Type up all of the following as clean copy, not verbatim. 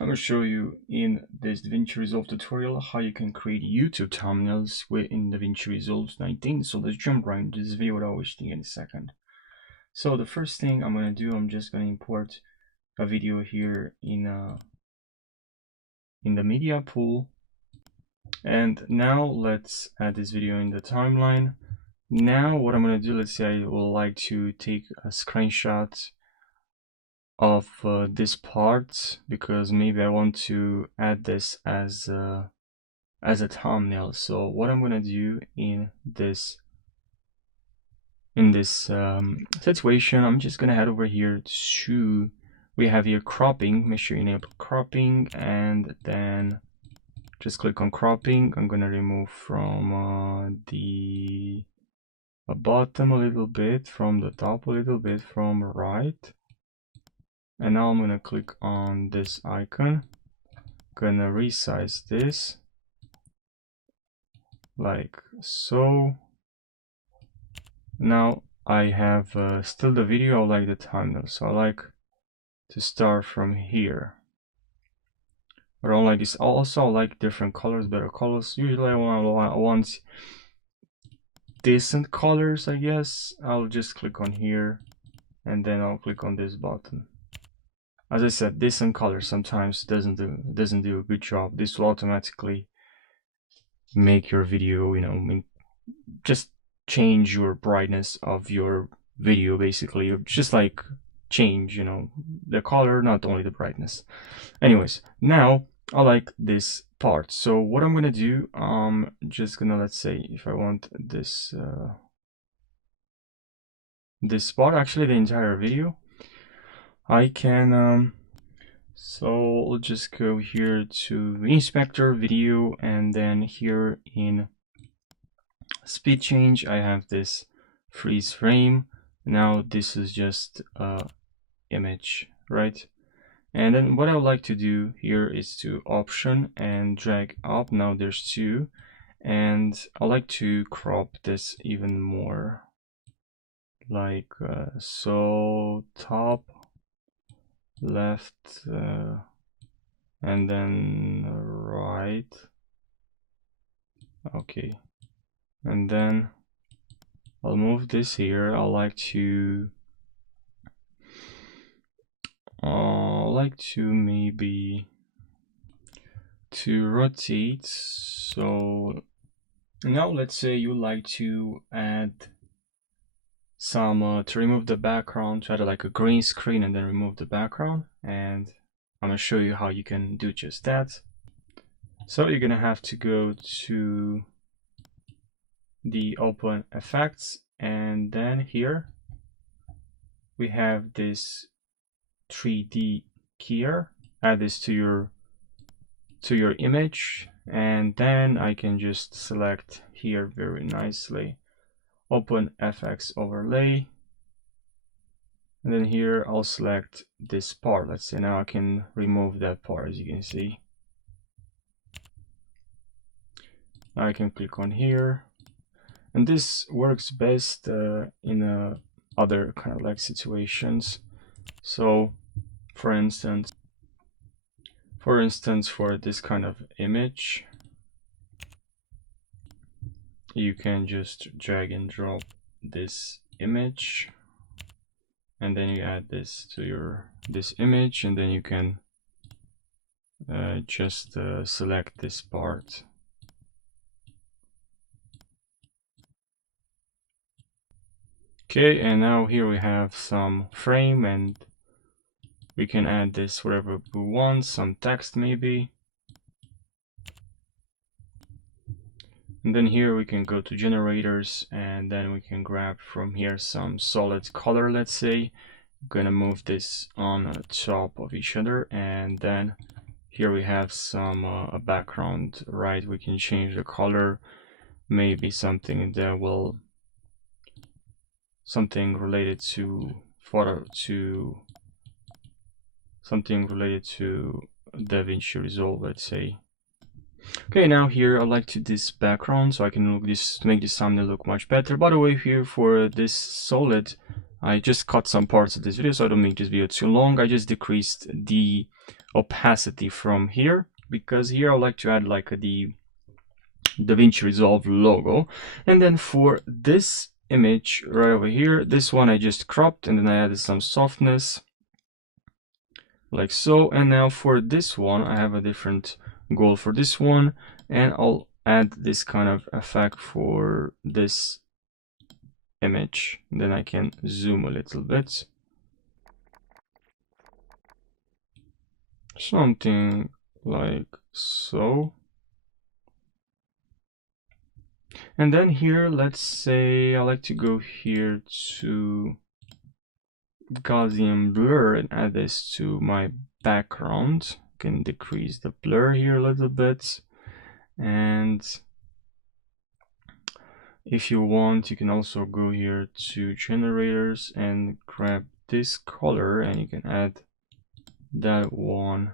I'm going to show you in this Davinci Resolve tutorial how you can create YouTube thumbnails within Davinci Resolve 19. So let's jump right into this video without wasting any second. So the first thing I'm going to do, I'm just going to import a video here in the media pool. And now let's add this video in the timeline. Now what I'm going to do, let's say I would like to take a screenshot of this part because maybe I want to add this as a thumbnail. So what I'm gonna do in this situation, I'm just gonna head over here to, we have here cropping. Make sure you enable cropping and then just click on cropping. I'm gonna remove from the bottom a little bit, from the top a little bit, from right. And now I'm gonna click on this icon, gonna resize this like so. Now I have still the video, I like the thumbnail, so I like to start from here. But I don't like this. Also I like different colors, better colors. Usually I want decent colors, I guess. I'll just click on here and then I'll click on this button. As I said, decent color sometimes doesn't do a good job. This will automatically make your video, you know, just change your brightness of your video, basically. Just like change, you know, the color, not only the brightness. Anyways, now I like this part. So what I'm gonna do, just gonna, let's say if I want this this part, actually the entire video, I can so we'll just go here to inspector video, and then here in speed change I have this freeze frame. Now this is just image, right? And then what I would like to do here is to option and drag up. Now there's two, and I like to crop this even more, like so, top, left, and then right. Okay, and then I'll move this here. I like to maybe to rotate. So now let's say you like to add some to remove the background, to add like a green screen and then remove the background, and I'm gonna show you how you can do just that. So you're gonna have to go to the open effects, and then here we have this 3D keyer. Add this to your image, and then I can just select here very nicely, open FX overlay, and then here I'll select this part. Let's say now I can remove that part. As you can see, now I can click on here, and this works best in other kind of like situations. So for instance for this kind of image, you can just drag and drop this image, and then you add this to this image, and then you can just select this part. Okay, and now here we have some frame, and we can add this whatever we want, some text maybe. And then here we can go to generators, and then we can grab from here some solid color. Let's say I'm gonna move this on top of each other, and then here we have some a background, right? We can change the color, maybe something that will, something related to something related to Davinci Resolve, let's say. Okay, now here I like to this background, so I can look this to make this thumbnail look much better. By the way, here for this solid, I just cut some parts of this video so I don't make this video too long. I just decreased the opacity from here, because here I would like to add like the Davinci Resolve logo. And then for this image right over here, this one I just cropped and then I added some softness like so. And now for this one I have a different goal for this one, and I'll add this kind of effect for this image. Then I can zoom a little bit, something like so. And then here, let's say I like to go here to Gaussian blur and add this to my background. Can decrease the blur here a little bit, and if you want you can also go here to generators and grab this color and you can add that one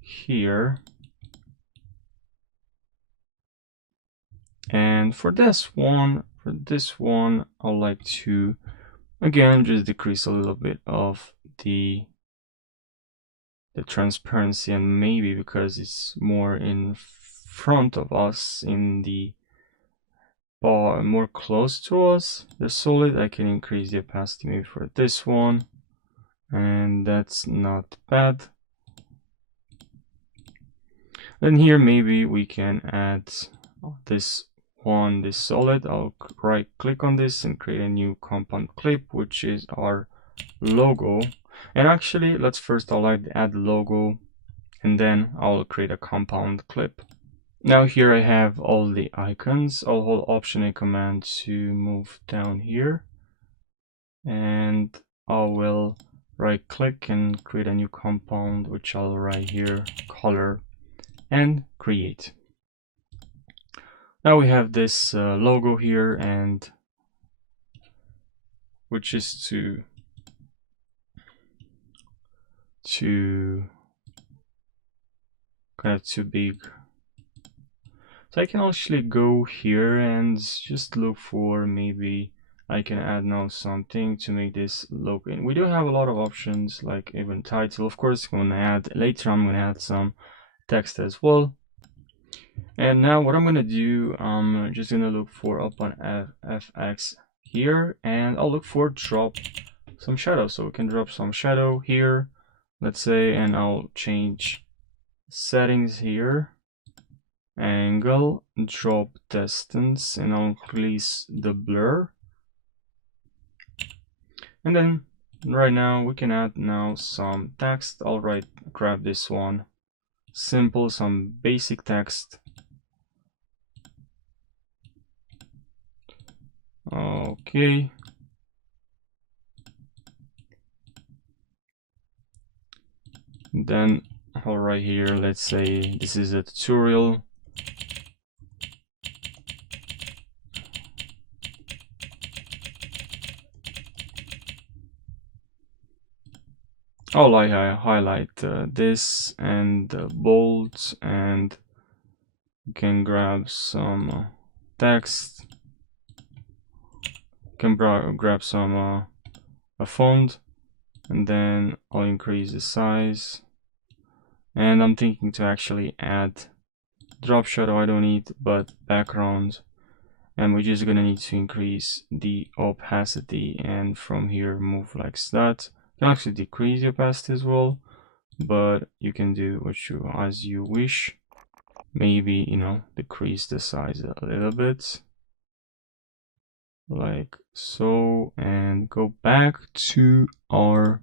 here. And for this one I'd like to again just decrease a little bit of the transparency, and maybe because it's more in front of us, in the bar, more close to us, the solid, I can increase the opacity maybe for this one, and that's not bad. Then here maybe we can add this one, this solid. I'll right click on this and create a new compound clip, which is our logo. And actually let's first I'll like add logo and then I'll create a compound clip. Now here I have all the icons. I'll hold Option and Command to move down here, and I will right click and create a new compound, which I'll write here color and create. Now we have this logo here, and which is too kind of too big. So I can actually go here and just look for, maybe I can add now something to make this look. And we do have a lot of options, like even title. Of course, I'm gonna add later. I'm gonna add some text as well. And now what I'm gonna do, I'm just gonna look for up on FX here, and I'll look for drop some shadow. So we can drop some shadow here, let's say, and I'll change settings here, angle, drop distance, and I'll increase the blur. And then right now we can add now some text. I'll grab this one, simple, some basic text. Okay. Then I'll write here, let's say this is a tutorial. I'll highlight this and bold, and you can grab some text. You can grab some a font, and then I'll increase the size. And I'm thinking to actually add drop shadow. I don't need, but background, and we're just gonna need to increase the opacity, and from here move like that. You can actually decrease the opacity as well, but you can do as you wish. Maybe, you know, decrease the size a little bit like so, and go back to our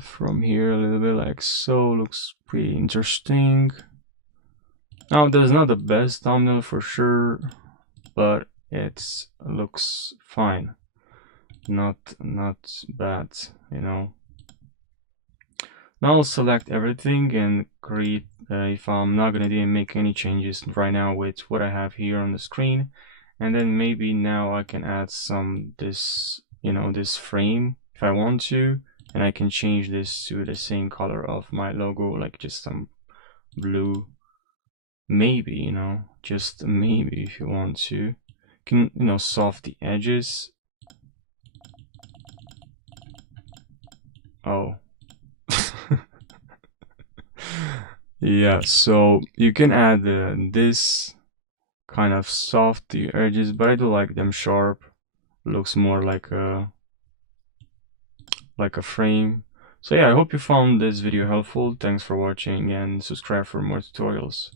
from here a little bit like so. Looks pretty interesting. Now there's not the best thumbnail for sure, but it looks fine, not bad, you know. Now I'll select everything and create if I'm not gonna make any changes right now with what I have here on the screen, and then maybe now I can add some this, you know, this frame if I want to, and I can change this to the same color of my logo, like just some blue. Maybe, you know, just maybe if you want to, you can, you know, soft the edges. Oh. Yeah, so you can add this kind of soft the edges, but I do like them sharp. Looks more like a frame. So yeah, I hope you found this video helpful. Thanks for watching and subscribe for more tutorials.